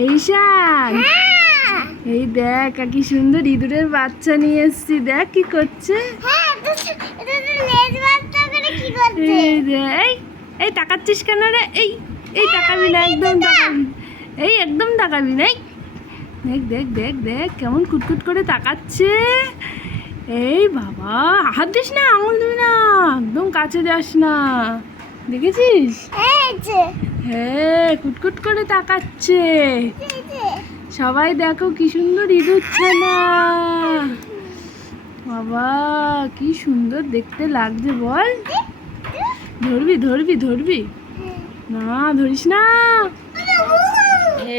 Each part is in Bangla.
এই শান এই দেখ কি সুন্দর ইঁদুরের বাচ্চা নিয়ে এসছি, দেখ কি করছে। এই এই তাকাচ্ছিস কেন রে? এই এই তাকাবি না, একদম এই একদম তাকাবি না দেখ দেখ দেখ দেখ, কেমন কুটকুট করে তাকাচ্ছে। এই বাবা, হাত দিস না, আঙুল দিবি না, একদম কাছে যাস না। দেখেছিস? হ্যাঁ কুটকুট করে তাকাচ্ছে। সবাই দেখো কি সুন্দর ইঁদুর ছানা বাবা, কি সুন্দর দেখতে লাগছে, বল। ধরবি ধরবি ধরবি। না, ধরিস না।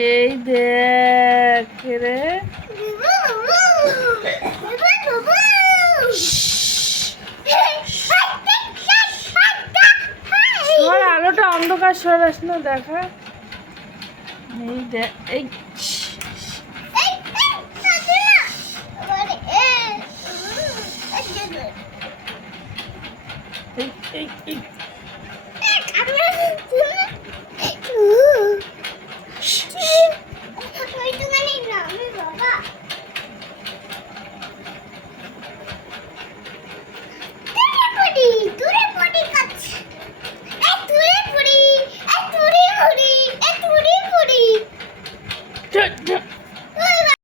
এই দেখ, রে। অন্ধকার সরাস না দেখা এই দেখ এই এই এই এই Good